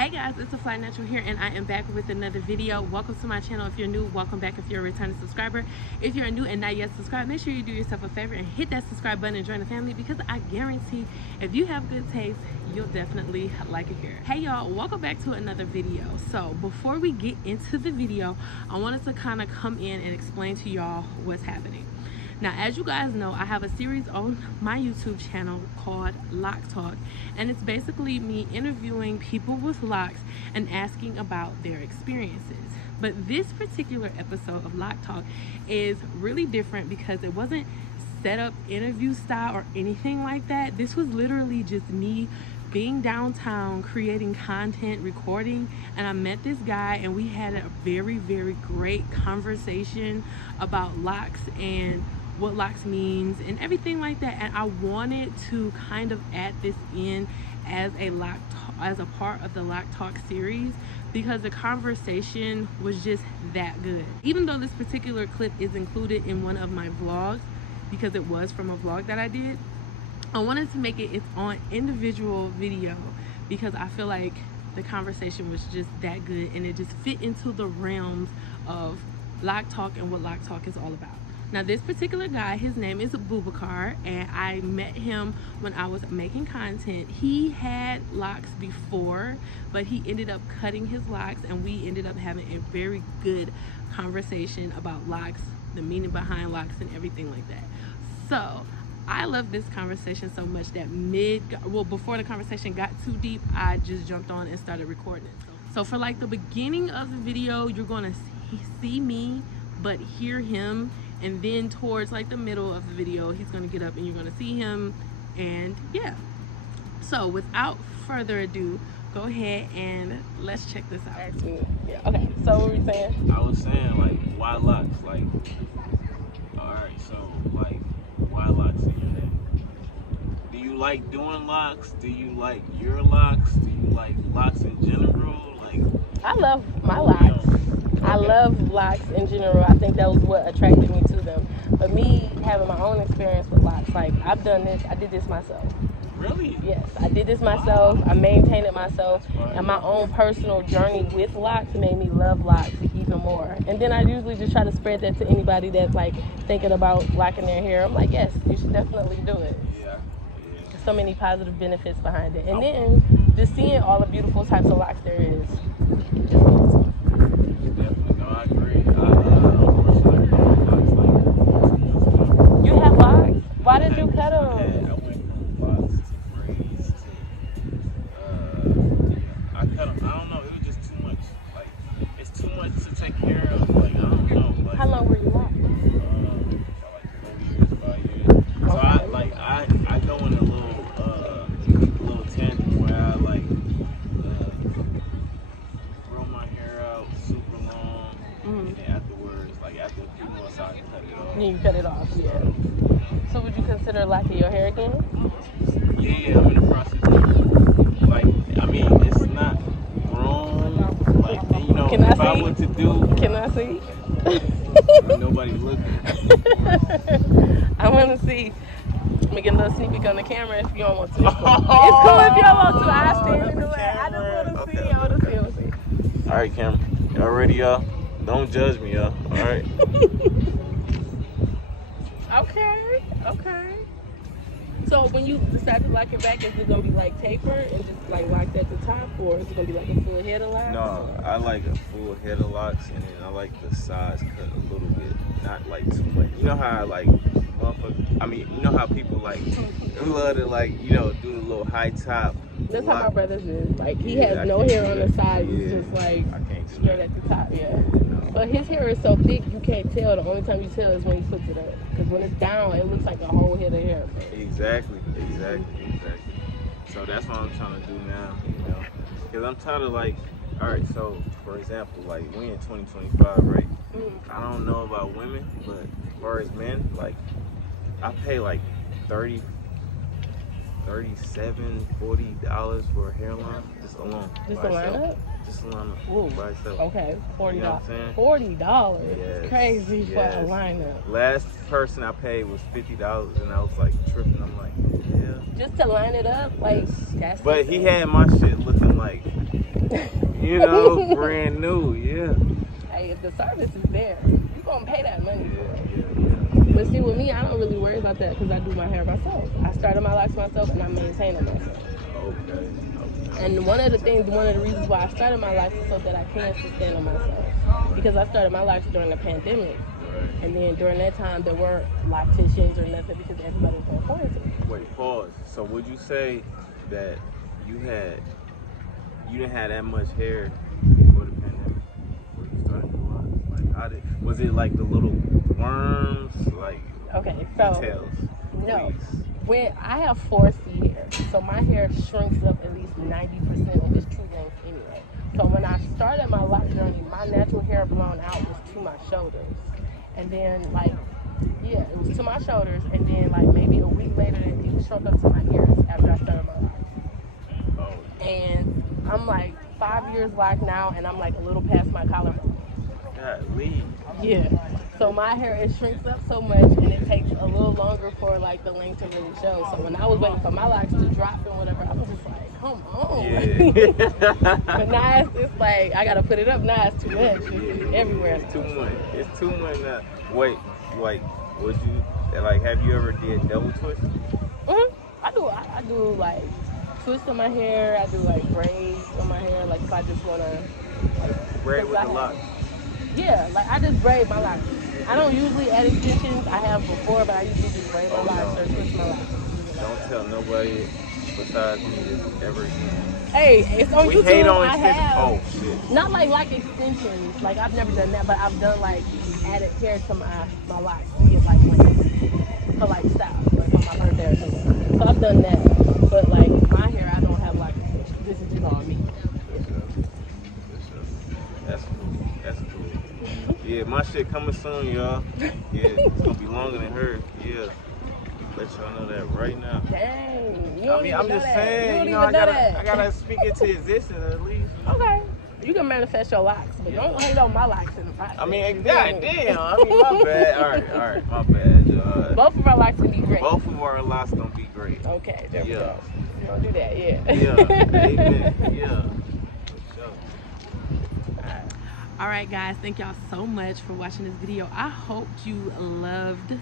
Hey guys, it's a Fly Natural here, and I am back with another video. Welcome to my channel. If you're new, welcome back. If you're a returning subscriber, if you're new and not yet subscribed, make sure you do yourself a favor and hit that subscribe button and join the family, because I guarantee if you have good taste, you'll definitely like it here. Hey y'all, welcome back to another video. So before we get into the video, I wanted to kind of come in and explain to y'all what's happening. Now, as you guys know, I have a series on my YouTube channel called Loc Talk, and it's basically me interviewing people with locks and asking about their experiences. But this particular episode of Loc Talk is really different because it wasn't set up interview style or anything like that. This was literally just me being downtown, creating content, recording, and I met this guy and we had a very, very great conversation about locks and what locks means and everything like that. And I wanted to kind of add this in as a part of the Loc Talk series, because the conversation was just that good. Even though this particular clip is included in one of my vlogs, because it was from a vlog that I did, I wanted to make it its own individual video because I feel like the conversation was just that good and it just fit into the realms of Loc Talk and what Loc Talk is all about. Now, this particular guy, his name is Bubakar, and I met him when I was making content. He had locks before, but he ended up cutting his locks, and we ended up having a very good conversation about locks, the meaning behind locks, and everything like that. So I love this conversation so much that before the conversation got too deep, I just jumped on and started recording it. So for like the beginning of the video, you're gonna see me but hear him, and then towards like the middle of the video, he's gonna get up and you're gonna see him. And yeah, so without further ado, go ahead and let's check this out. Yeah, okay, so what were you saying? I was saying, like, why locks? Like, alright, so like, why locks in your head? Do you like doing locks? Do you like your locks? Do you like locks in general? Like, I love my locks. I love locks in general. I think that was what attracted me to them. But me having my own experience with locks, like I did this myself. Really? Yes, I did this myself. I maintained it myself. And my own personal journey with locks made me love locks even more. And then I usually just try to spread that to anybody that's like thinking about locking their hair. I'm like, yes, you should definitely do it. Yeah. So many positive benefits behind it. And then just seeing all the beautiful types of locks there is. Definitely, no, I agree. You have locks? Why did you cut them? I went from locks to braids to, I cut them. I don't know, it was just too much. Like, it's too much to take care of. Like, I don't know. Like, how long were you locked? Like 4 years, 5 years. So I go in a little tangent where I like grow my hair out super long, and then afterwards, like after a few months, I can cut it off. You cut it off, yeah. So would you consider locking your hair again? Yeah, I'm in the process of, like, I mean, it's not grown, like, you know, Can if I I see? were to do, Can I see? nobody's looking. I want to see. Make a little sneak peek on the camera if you don't want to. It's cool if you don't want to. I stand in the way. I just want to see. I want to see. All right, Cameron, y'all ready, y'all? Don't judge me, y'all. All right. Okay. So when you decide to lock it back, is it gonna be like taper and just like locked at the top, or is it gonna be like a full head of locks? No, I like a full head of locks, and then I like the sides cut a little bit, not like too much. You know how I like, I mean, you know how people like love to like, you know, do the little high top. That's how my brother's is. Like he has no hair on the sides, it's just like straight at the top. Yeah. But his hair is so thick you can't tell. The only time you tell is when he puts it up. Because when it's down, it looks like a whole head of hair. Exactly. So that's what I'm trying to do now, you know. Because I'm tired of like, all right, so for example, like we in 2025, right? I don't know about women, but as far as men, like I pay like $37, $40 for a hairline just alone. Just a lineup? Just a lineup. Ooh. By itself. Okay, $40. You know what I'm saying? $40. Yes. Crazy for a lineup. Last person I paid was $50, and I was like tripping. I'm like, yeah. Just to line it up, like that's. But he had my shit looking like You know, brand new, yeah. Hey, if the service is there, you gonna pay that money for it. But see, with me, I don't really worry about that because I do my hair myself. I started my locks myself and I maintain them myself. Okay. And one of the reasons why I started my locks is so that I can sustain them myself. Because I started my locks during the pandemic. And then during that time, there weren't locticians or nothing because everybody was on quarantine. Wait, pause. So would you say that you didn't have that much hair before the pandemic? Before you started your locks? Like, was it like the little worms? Like, okay, so details? No. Please. When I have 4C hair, so my hair shrinks up at least 90% of its true length anyway. So when I started my lock journey, my natural hair blown out was to my shoulders. And then it was to my shoulders, and then maybe a week later it shrunk up to my ears after I started my lock. Oh. And I'm 5 years locked now, and I'm a little past my collarbone. Golly. Yeah. So my hair, it shrinks up so much, and it takes a little longer for the length to really show. So when I was waiting for my locks to drop and whatever, I was just come on. Yeah. But now it's I gotta put it up. Now it's too much. It's everywhere. It's too much. It's too much now. Wait, would you have you ever did double twist? I do twists on my hair. I do braids on my hair. If I just wanna braid with the locks. Yeah, I just braid my locks. I don't usually add extensions. I have before, but I usually just braid my locks or twist my locks. Don't tell nobody besides me this ever again. Hey, it's on YouTube. We hate on I have. Oh shit. Not like extensions. I've never done that, but I've done added hair to my locks to get length for style, on my birthday or something. So I've done that, but my hair, I don't have extensions. This is just all me. That's cool. Yeah, my shit coming soon, y'all. Yeah, it's gonna be longer than hers. Yeah. Let y'all know that right now. Dang. I'm just saying, I gotta speak it to existence at least. Okay. You can manifest your locks, but don't hate on my locks in the process. God damn. My bad. All right, my bad. Both of our locks can be great. Both of our locks gonna be great. Okay, there we go. You don't do that, yeah. Yeah, amen. Yeah. All right, guys, thank y'all so much for watching this video. I hope you loved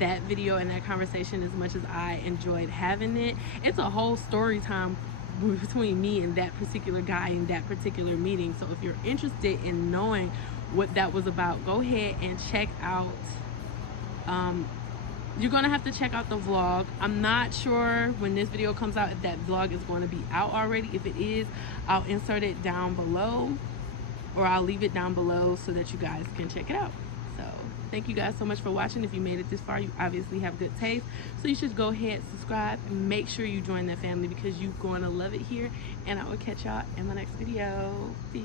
that video and that conversation as much as I enjoyed having it. It's a whole story time between me and that particular guy in that particular meeting. So if you're interested in knowing what that was about, go ahead and check out you're gonna have to check out the vlog. I'm not sure when this video comes out if that vlog is going to be out already. If it is, I'll insert it down below, or I'll leave it down below so that you guys can check it out. So thank you guys so much for watching. If you made it this far, you obviously have good taste, so you should go ahead, subscribe, and make sure you join that family because you're going to love it here. And I will catch y'all in my next video. Peace.